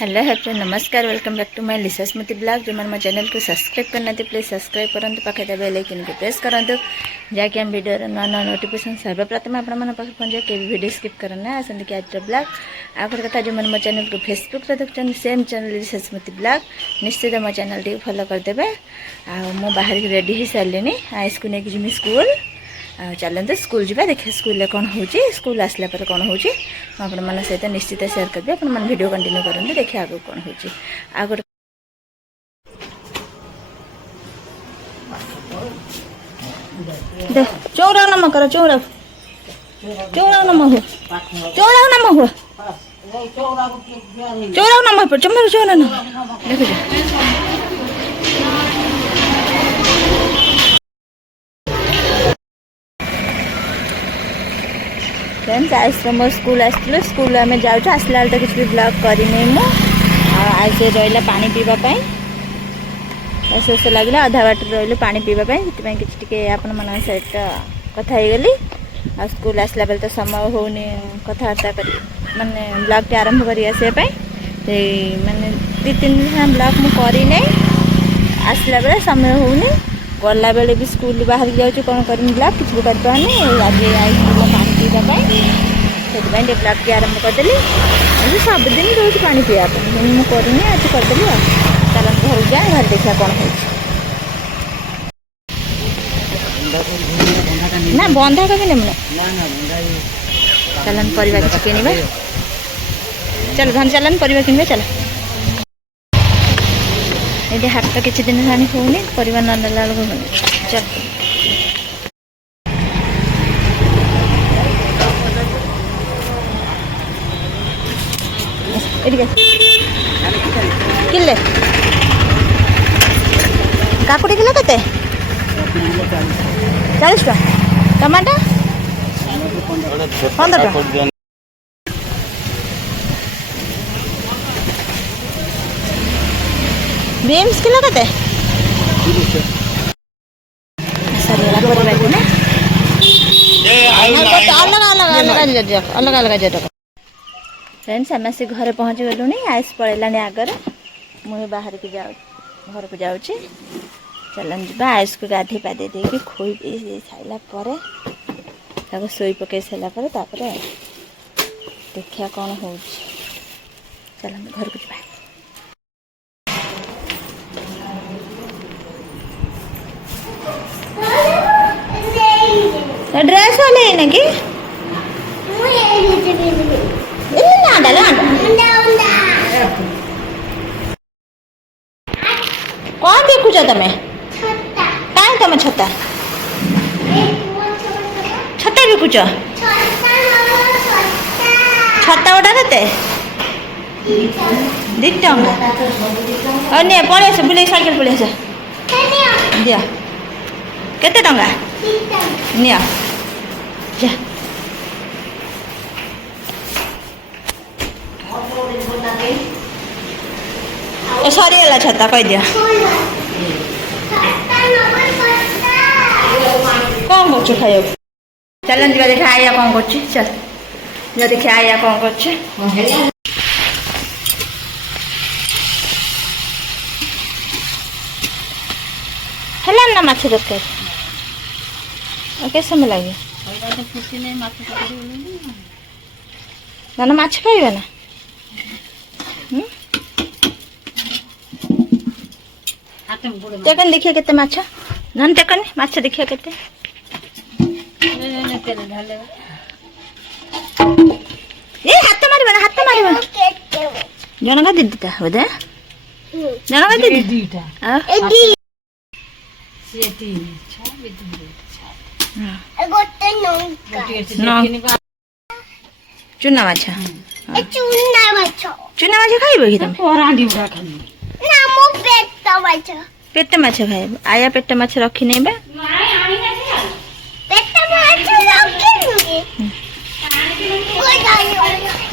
Hello happy नमस्कार welcome back to my Lisa Smriti blog जो मो चैनल को सब्सक्राइब करना प्लीज सब्सक्राइब करूँ पाखे बेल आइकन को प्रेस करूँ जहाँकि हम वीडियो नुआ नुआ नोटिफिकेशन सर्वप्रथम आपण पाखे पहुँचे के वीडियो स्किप करना आसते कि आज ब्लॉग आखिर कथा जो मैंने मो चैनल को फेसबुक देखते सेम चैनल लिसा स्मृति ब्लॉग निश्चित मो चैनल टी फॉलो करदे मु बाहर रेडी हो सारे आइस को लेकिन जिमी स्कूल चलते स्कूल जावा देखिए स्कूल कौन हो स्कूल आसला पर कौन हो आपण सहित निश्चित सेयार करेंगे आप वीडियो कंटिन्यू करेंगे देखिए आगे कौन हो आगे चौरा नम कर चौरा चौरा नम हो चौरा नम हो चौरा नम पर चमर चौरा न देखो फ्रेंड्स आज तुम स्कूल आसलु स्कूल आम जाऊँ आसला तो किसी ब्लॉग करनी आज रहा पानी पीवाई शेष लगे अधा बाट रही पानी पीवाई कि आपण मान सहित कथा गली आ स्कूल आसला बेले तो समय होनी कथबार्ता कर माने ब्लॉग आरंभ कर माने 2-3 दिन ब्लॉग मुझे आसला बेले समय होनी गला बेले भी स्कूल बाहर जाऊँ कौन करमी ब्लॉग किसी भी कर पानी आज पानी पीवाई से ब्लॉग की आरंभ करदेली सबुदिन रोज पानी पीवाई मुझे करनी आज करदेली चल घर जाए घर देखा कौन हो ना बंधा कभी नहीं चलन परिवा किसी किणवा चल धन चलन परिवा किणवा चल ये हाथ तो किसी दिन हानि होनी परिवा न नेला चल किले काकुड़ी किलो के 40 टका टमाटा 15 टका बीन्स किलो के अलग अलग जगह फ्रेंड्स आम से घर पहुँची गलुनी आइस पड़ेलानी आगर मुझे बाहर की जाऊँ घर को जाऊँ चलन जा आइस को गाधे पाधे दे खोई पी सारा शोई पकई सारापर देखिया कौन हो चलन घर को जा ड्रेस वाले है ना कि कौन देखुच तमें कहीं तुम छता छता बिकुच छता गोटा के 2 टंका नहीं पलि आस बुले साइकेल पलि आस दिया केते टंका निया जा सरीगला छता कह दिया कौन कर खाया चलन जा देखा आया कौन कर चल जा देखा आया कौन कर ना माछ दरकार के समय लगे ना माछ खाइबे ना टेकन देखिए केते माछ नन टेकन माछ देखिए केते ए हाथ मारबे जनका दीदीटा होदे जनका दीदी दीटा ए सेटी चुना माछ चुना माछ खाइबे कि तुम पेट माछ खाइब आया पेट माछ रखी नहीं बे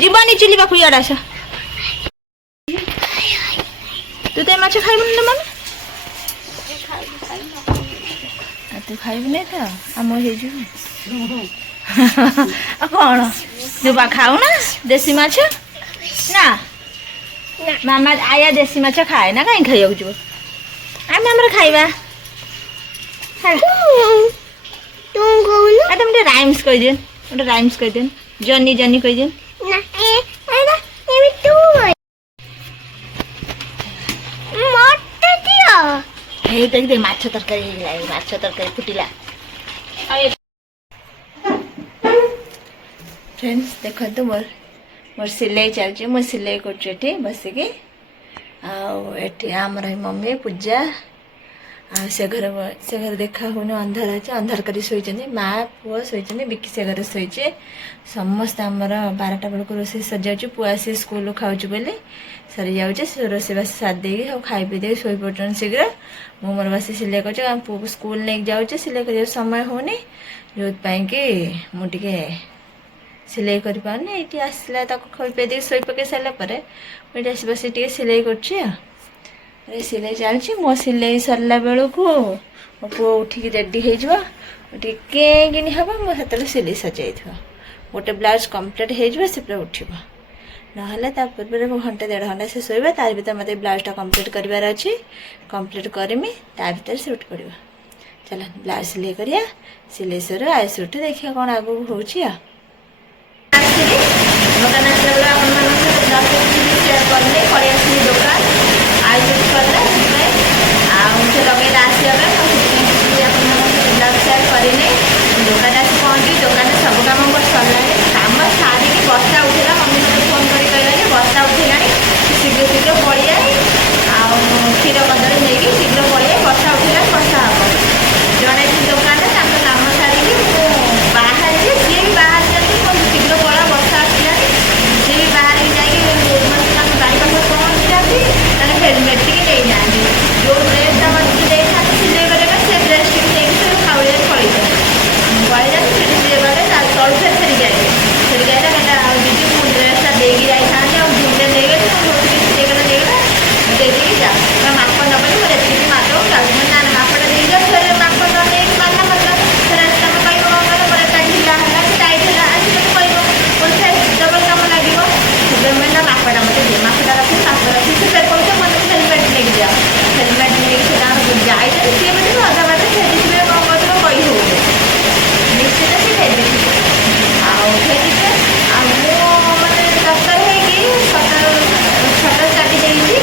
जीवानी चुली पाखु यार आस तू तो माछ खाइब ना मम्मी तू खाइब नहीं था आम हो कौन तू खाऊ ना देसी माछ ना मामा आया देसी माछ खाए ना कहीं खाइबा जो आम हमर खाइबा तुम कहू आ तुम राइम्स कह दिन ओटा राइम्स कह दिन जनी जनी कह दिन ना ए तू मत दियो हे देख दे माछ तरकारी हे माछ तरकारी फुटिला फ्रेंड्स देखो मोर मोर सिलाई चलती मो सिलाई कर बसिकी आमर मम्मी पूजा से घर देखा होने अंधार अच्छे अंधार कर माँ पुआ शोचे बिकी से घर शोचे समस्त आमर 12टा बेलू रोसे सजा पुआ आसी स्कूल खाऊँ बोली सरी जाऊे रोसे बास सादे खाई पी दे शो पड़े शीघ्र मु मोर बस सिलाई कर पुआ स्कूल नहीं जाऊे सिलाई कर समय होनी जो कि मुझे सिलाई कर पानी ये आसला खाई पी दे शो पकई सारापर मुझे आस बस सिलाई कर सिलाई चलती मो सिलाई सरला बेलू मो पु उठिक रेडी होगी हम मो से सिलाई सजाई गोटे ब्लाउज कम्प्लीट हो उठ ना पूर्व घंटे 1.5 घंटा से शोबा तार भर मत ब्लाउजटा कम्प्लीट करार अच्छे कम्प्लीट करमी ता भर से उठ पड़ा चल ब्लाउज सिलाई करा सिलाई सर आयुष उठ देखिए कौन आगे हो दुकान आयुष करला लगे आसवा ब्लाउज सेयार करनी दुकान आस पहुँची दुकान सब कम सरला कम सारी बस्ता उठेगा मम्मी मतलब फोन कर कहला बस्ता उठेगा शीघ्र शीघ्र पड़िया क्षीर कदली नहीं शीघ्र पड़िया बस्ता उठेगा बस्ता हम जड़े दुकान कम सारी बाहर सी भी बाहर जाती शीघ्र पड़ा बस्ता आसला सी भी बाहर जाकि बाड़ी पाख पहुँची जाती हेलमेट टी नहीं जाती जो ड्रेसटा मत देखा सिलाई करेगा से ड्रेस टी नहीं खाऊे पड़े जाती गले तल फेर फेरी जाए फेरी जाए दीदी मुझे ड्रेसटा देगी जाता झुंडे ले गए सिलाई देगला देदी जा माप नबी मोर एति माप ना मापटा दे फिर माप न नहीं माना मतलब फिर तुम कह कौन मोर एटा ढिला है टाइट है आज मत कह डबल कम लगे ना मापटा मत दे मापटा रखी माप रखी से फिर कौन मतलब हेलमेट लेके जा हेलमेट नहीं जाए सी मतलब अधा बाटे फेरी कौन कर कही हो निश्चित से फेरी फेरी मैंने दरकार छटा काटी देती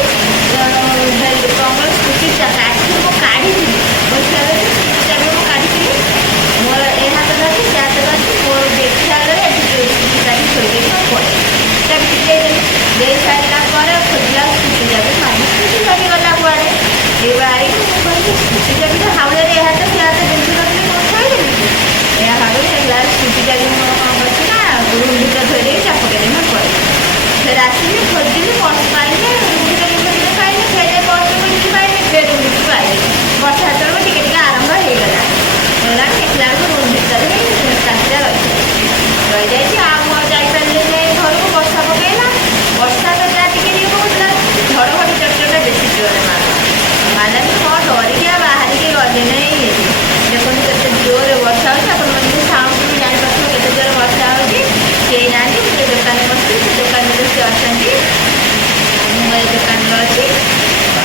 कमल स्कूटी काठी मुझे काढ़ी बस चाबी मुझे काढ़ी मोर ए हाथ धरती से हाथ धरती मोर देखा स्कूटी काढ़ी थोड़ी पड़े चाबी दे सारा खोजला स्कूटी चाबी मानी स्कूटी चाबी गला कुआड़े ये बाहर स्कूटी चाबी तो हाउड़े ए हाथ से हाथ जिन रखी यह भाग से स्कूटी चाबी कौन कर रूम भर धोई चाप पकड़ पड़े फिर आसिक खोजिली बस पाइले रूम पाइले फिर बस को पाइले फिर रूम की पाइले वर्षा चलो टे आरंभ होगला देखला रूम भर कांटा रही जापारे घर को वर्षा पकईला वर्षा तो जहाँ टे कौला घड़घड़ी चटचटा बेसी जोर मारा हाँ डरिक बाहर के गले नहीं देखो के जोर वर्षा हो साउंड भी जापर के जोर वर्षा हो कई ना दुकान बस दुकान से अच्छा मुझे दुकान अच्छी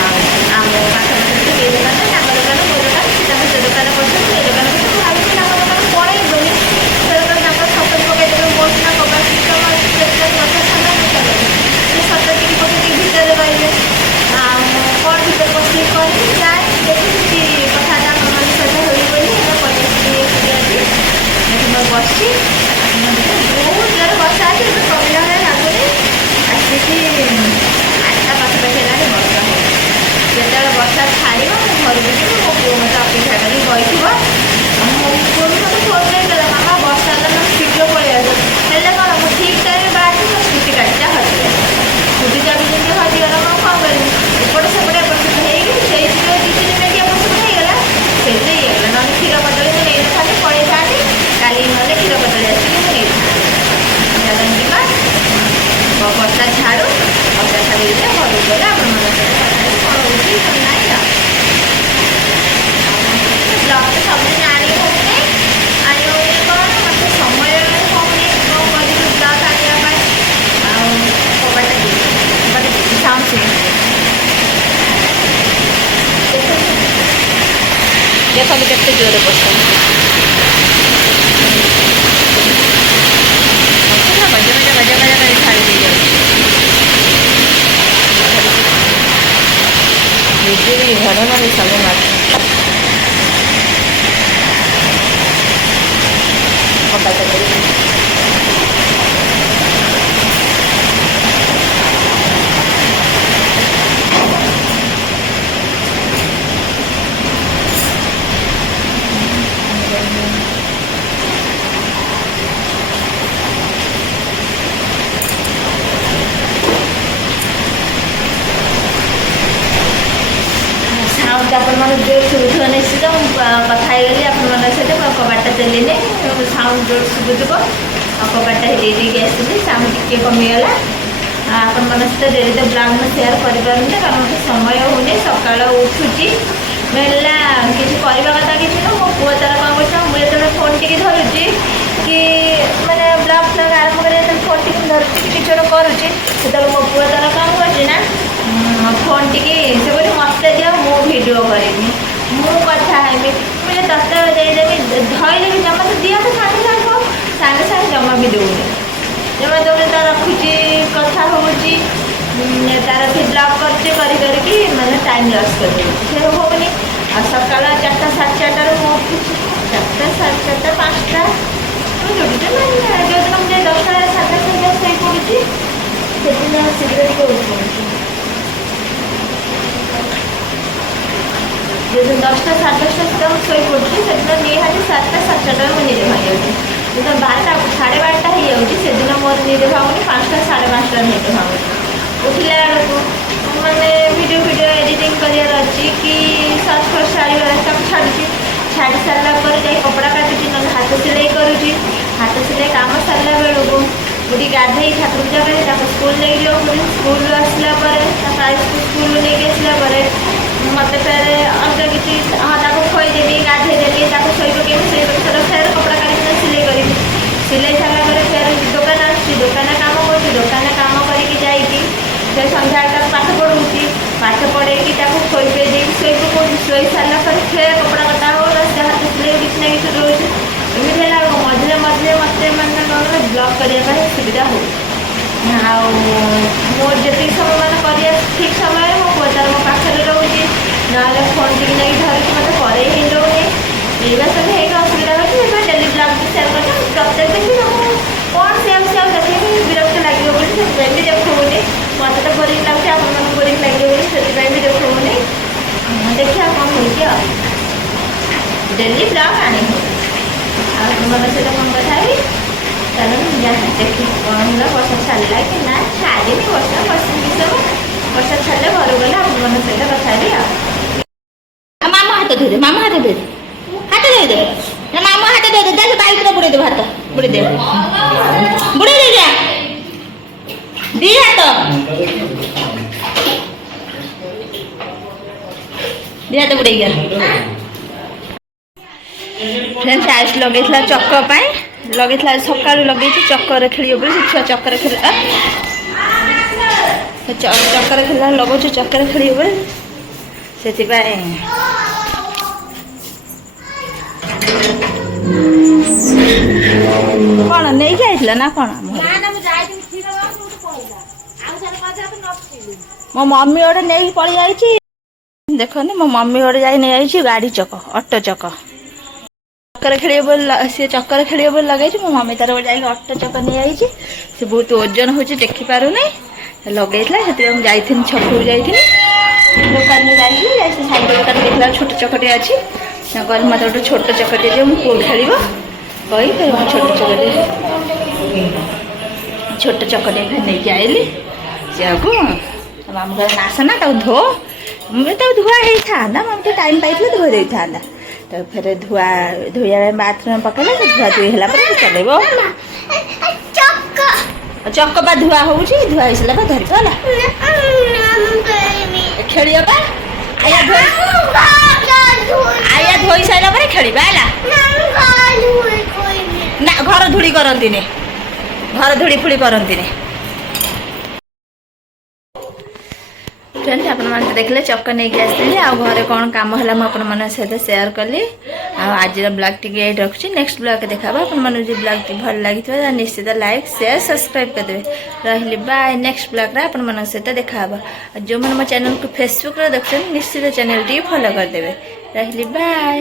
आम पाखा ये दुकान दुकान मो दुकान से दुकान कर दुकान भाई दुकान पड़ेबनी से दुकान सतर्क पकड़ मोटा कबाड़ सतर्क पकड़ भितर रही कौन भर बस जाए देखी कथा सहित होगी बस बहुत जोर वर्षा आज कमिला लगुनि आसिक 8टा पाखापाखि है वर्षा हो जो वर्षा छाड़ घर को जी मो पु मत अपेक्षा कर बही मो पुओ मत फोन कर मामा वर्षा ना शीघ्र पलि आस कौन मुझे ठीक टाइम बाहर मो स्कूटी गाड़ीटा हजिगला स्कूटी चाबी जमी हजिगला मैं कौन करी एपट सेपटे एपट सेपट से 2-3 मिनट एपट सेपट होगा से ना क्षीर कदली तो नहीं था पड़े था काली ना क्षीर कदली आसिक नहीं वर्षा छाड़ू वर्षा छाड़ी घर को गले आप कौन हो ना ब्लग तो सब दिन आने होने कौन मत समय होने कौन कर ब्लग आने कबाटा साउंड ଦେଖନ୍ତୁ କେତେ ଜୋରରେ ବର୍ଷା ମଜା ମଜା ମଜା ମଜା କରି ଛାଡ଼ି ଦେଇଯାଉଛି। ବିଜୁଳି ଘଡ଼ଘଡ଼ି ସବୁ ମାରୁଛି। ସାଉଣ୍ଡ ଆପଣମାନେ ଜୋର ଶୁଭୁଥିବ ନିଶ୍ଚିତ। ମୁଁ କଥା ହେଇଗଲି ଆପଣମାନଙ୍କ ସହିତ କବାଟଟା ଦେଲିନି, ସାଉଣ୍ଡ ଜୋର ଶୁଭୁଥିବ। ଆଉ କବାଟଟା ଦେଇ ଦେଇକି ଆସିଲି, ସାଉଣ୍ଡ ଟିକେ କମିଗଲା। ଆପଣମାନଙ୍କ ସହିତ ଡେରିରେ ବ୍ଲଗ୍ ମୁଁ ସେୟାର କରିପାରୁନି କାରଣ ମୋତେ ସମୟ ହେଉନି। ସକାଳ ଉଠୁଛି ହେଲା କିଛି କରିବା କଥା କିଛି ନୁହଁ। ମୋ ପୁଅ ତାର କ'ଣ କରୁଛି, ମୁଁ ଯେତେବେଳେ ଫୋନ୍ ଟିକେ ଧରୁଛି କି ମାନେ ବ୍ଲଗ୍ ଫ୍ଲଗ୍ ଆରମ୍ଭ କରି ଯେତେବେଳେ ଫୋନ୍ ଟିକେ ଧରୁଛି କି କିଛି ଗୋଟେ କରୁଛି, ସେତେବେଳେ ମୋ ପୁଅ ତାର କ'ଣ କରୁଛି ନା ଫୋନ୍ ଟିକେ ସେ କହୁଛି ମୋତେ ଦିଅ ମୁଁ ଭିଡ଼ିଓ କରିବି, ମୁଁ କଥା ହେବି। ମୁଁ ଯେ ତତେ ଦେଇଦେବି ଧଇଲେ ବି ଜମା ତ ଦିଅ ତ ସାଙ୍ଗେ ସାଙ୍ଗେ ଜମା ବି ଦେଉନି। ଜମା ଦେଉନି ତାର ରଖୁଛି କଥା ହେଉଛି ତାର ସେ ବ୍ଲଗ୍ କରୁଛି କରିକି ମାନେ ଟାଇମ୍ ଲସ୍ କରିଦେଉଛି। ସେ ହେଉନି। ଆଉ ସକାଳ 4ଟା 4:30ଟାରୁ ମୁଁ ଉଠୁଛି 4ଟା 4:30 5ଟା ମୁଁ ଯୋଉଠି ଯେଉଁଦିନ ମୁଁ 10ଟା 10:30 ଶୋଇ ପଡ଼ୁଛି ସେଦିନ ଶୀଘ୍ର ଟିକେ ଉଠି ପଡ଼ୁଛି। ଯେହେତୁ 10ଟା 10:30 ସୁଦ୍ଧା ମୁଁ ଶୋଇ ପଡ଼ୁଛି ସେଦିନ ନିହାତି 7ଟା 4:30 ମୁଁ ନିଦ ଭାଙ୍ଗିଯାଉଛି। ଯେତେବେଳେ 12ଟା 12:30 ହେଇଯାଉଛି ସେଦିନ ମୋର ନିଦ ଭାଙ୍ଗୁନି, 5ଟା 5:30 ନିଦ ଭାଙ୍ଗୁଛି। ଉଠିଲା ବେଳକୁ ମାନେ ଭିଡ଼ିଓ ଏଡ଼ିଟିଂ କରିବାର ଅଛି କି ସର୍ଚ୍ଚ ଫର୍ଚ୍ଚ ସାରିବାର ଅଛି, ତାକୁ ଛାଡ଼ୁଛି। ଛାଡ଼ି ସାରିଲା ପରେ ଯାଇ କପଡ଼ା କାଟୁଛି, ନହେଲେ ହାତ ସିଲେଇ କରୁଛି। ହାତ ସିଲେଇ କାମ ସାରିଲା ବେଳକୁ ଉଠି ଗାଧୋଇ ଠାକୁର ପୂଜା କରି ତାକୁ ସ୍କୁଲ ନେଇକି ଯିବାକୁ ପଡ଼ୁଛି। ସ୍କୁଲରୁ ଆସିଲା ପରେ ତାକୁ ସ୍କୁଲରୁ ନେଇକି ଆସିଲା ପରେ ମୋତେ ଫେରେ ଅଲଗା କିଛି ତାକୁ ଖୋଇଦେବି, ଗାଧୋଇ ଦେବି, ତାକୁ ଶୋଇ ପକେଇବି। ଶୋଇ ପକେଇ ସାରିଲା ଫେରେ କପଡ଼ା କାଟିକିନା ସିଲେଇ କରିବି। ସିଲେଇ ସାରିଲା ପରେ ଫେରେ ଦୋକାନ ଆସୁଛି, ଦୋକାନରେ କାମ କରୁଛି। ଦୋକାନରେ କାମ କରିକି ଯାଇକି ସେ ସନ୍ଧ୍ୟାବେଳେ ତାକୁ ପାଠ ପଢ଼ଉଛି। ପାଠ ପଢ଼େଇକି ତାକୁ ଖୋଇ ପେଇ ଦେଇକି ଶୋଇ ପକାଉଛି। ଶୋଇ ସାରିଲା ପରେ ଫେରେ କପଡ଼ା କଟା ହେବ, ସେ ହାତ ସିଲେଇ କିଛି ନା କିଛି ରହୁଛି। ଏମିତି ହେଲା ବେଳକୁ ମଝିରେ ମଝିରେ ମୋତେ ମାନେ କ'ଣ ବ୍ଲଗ୍ କରିବା ପାଇଁ ସୁବିଧା ହେଉଛି। ଆଉ ମୋର ଯେତିକି ସମୟ ମାନେ କରିବା ଠିକ୍ ସମୟରେ ମୋ ପୁଅ ତାର ମୋ ପାଖରେ ରହୁଛି, ନହେଲେ ଫୋନ୍ ଟିକେ ନେଇକି ଧରିକି ମୋତେ କରେଇ ହିଁ ଦେଉନି। ଏଇଟା ସବୁ ହେଇକି ଅସୁବିଧା ହେଉଛି। ଏବେ ଡେଲି ବ୍ଲଗ୍ ବି ସେୟାର କରୁଛି। ପ୍ରତ୍ୟେକ ଦିନ ବି କ'ଣ ସେଆଉ ଦେଖିକି ବିରକ୍ତ ଲାଗିବ ବୋଲି ସେଥିପାଇଁ ବି ଦେଖାଉନି। ମୋତେ ତ ବୋରିଂ ଲାଗୁଛି, ଆପଣମାନଙ୍କୁ ବୋରିଂ ଲାଗିବ ବୋଲି ସେଥିପାଇଁ ବି ଦେଖାଉନି। ଦେଖିବା କ'ଣ ହେଉଛି। ଆଉ ଡେଲି ବ୍ଲଗ୍ ଆଣି ହେଉନି। ଆଉ ତୁମମାନଙ୍କ ସହିତ କ'ଣ କଥା ହେବି ଚାଲ ଦେଖି କ'ଣ ହେଲା। ବର୍ଷା ଛାଡ଼ିଲା କି ନା ଛାଡ଼ିନି, ବର୍ଷା ସବୁ ବର୍ଷା ଛାଡ଼ିଲେ ଘରକୁ ଗଲେ ଆପଣମାନଙ୍କ ସହିତ କଥା ହେବି। ଆଉ ମାମା ହାତ ଧୋଇଦେ, ମାମା ହାତ ଧୋଇଦେ, ହାତ ଧୋଇଦେ ନା ମାମା ହାତ ଧୋଇଦେ। ଦେଖ ବାଇକ୍ରେ ବୁଡ଼େଇ ଦେବ, ହାତ ବୁଡ଼େଇ ଦେ, ବୁଡ଼େଇ ଦେଇ ଯା ଦି ହାତ ବୁଡ଼େଇକି ଫ୍ରେଣ୍ଡସ୍ ଆଇସ୍ ଲଗେଇଥିଲା ଚକ ପାଇଁ, ଲଗେଇଥିଲା ସକାଳୁ ଲଗେଇଛି ଚକରେ ଖେଳିବ ବୋଲି। ସେ ଛୁଆ ଚକରେ ଖେଳିଲା, ଚକରେ ଖେଳିଲା ଲଗାଉଛି ଚକରେ ଖେଳିବ ବୋଲି ସେଥିପାଇଁ କ'ଣ ନେଇକି ଆଇଥିଲା ନା କ'ଣ? ମୋ ମମି ଗୋଟେ ନେଇକି ପଳେଇ ଯାଇଛି। ଦେଖନ୍ତୁ ମୋ ମମି ଗୋଟେ ଯାଇ ନେଇଯାଇଛି ଗାଡ଼ି ଚକ, ଅଟୋ ଚକ। ଚକରେ ଖେଳିବ ବୋଲି ସିଏ ଚକରେ ଖେଳିବ ବୋଲି ଲଗେଇଛି। ମୋ ମମି ତାର ଯାଇକି ଅଟୋ ଚକ ନେଇଯାଇଛି। ସେ ବହୁତ ଓଜନ ହେଉଛି, ଦେଖିପାରୁନି। ଲଗେଇଥିଲା ସେଥିପାଇଁ ମୁଁ ଯାଇଥିଲି, ଛକକୁ ଯାଇଥିଲି, ଦୋକାନରେ ଯାଇଥିଲି। ସେ ସାଇକେଲ ଦୋକାନ ଦେଖିଲା ଛୋଟ ଚକଟେ ଅଛି। କହିଲି ମୋତେ ଗୋଟେ ଛୋଟ ଚକଟେ ଦିଅ, ମୁଁ ପୁଅ ଖେଳିବ କହି ମୁଁ ଛୋଟ ଚକଟେ ନେଇକି ଆଇଲି। ସେଆକୁ ମାମୁଁ କହିଲେ ନା ଆସନା ତାକୁ ଧୋ। ମୁଁ ତାକୁ ଧୁଆ ହେଇଥାନ୍ତା, ମାମୁଁ ଟିକେ ଟାଇମ୍ ପାଇଥିଲେ ଧୋଇ ଦେଇଥାନ୍ତା। ତାକୁ ଫେରେ ଧୋଇବା ପାଇଁ ବାଥରୁମ୍ ପକେଇଲା। ସେ ଧୁଆ ଧୋଇ ହେଲା ପରେ ସେ ଚଲେଇବ। ଚକ ବା ଧୁଆ ହେଉଛି, ଧୁଆ ହେଇସାରିଲା ପରେ ଧରିବ ହେଲା। ଖେଳିବ ବା ଆୟା ଧୋଇ ସାରିଲା ପରେ ଖେଳିବା ହେଲା। ନା ଘର ଧୂଳି କରନ୍ତିନି, ଘର ଧୂଳି ଫୁଳି କରନ୍ତିନି। फ्रेंड्स आपण मैंने देखले चक्क नहीं आसली आ घरे कौन कम है मुझे सहित सेयार कली आज ब्लॉग टी रखुच्छी नेक्स्ट ब्लॉग देखा आप ब्लॉग भल लगी निश्चित लाइक शेयर सब्सक्राइब करदे रही बाय नेक्स्ट ब्लॉग आप सहित देखा जो मैंने मो चैनल को फेसबुक देखते निश्चित चैनल टी फॉलो करदे रही बाय।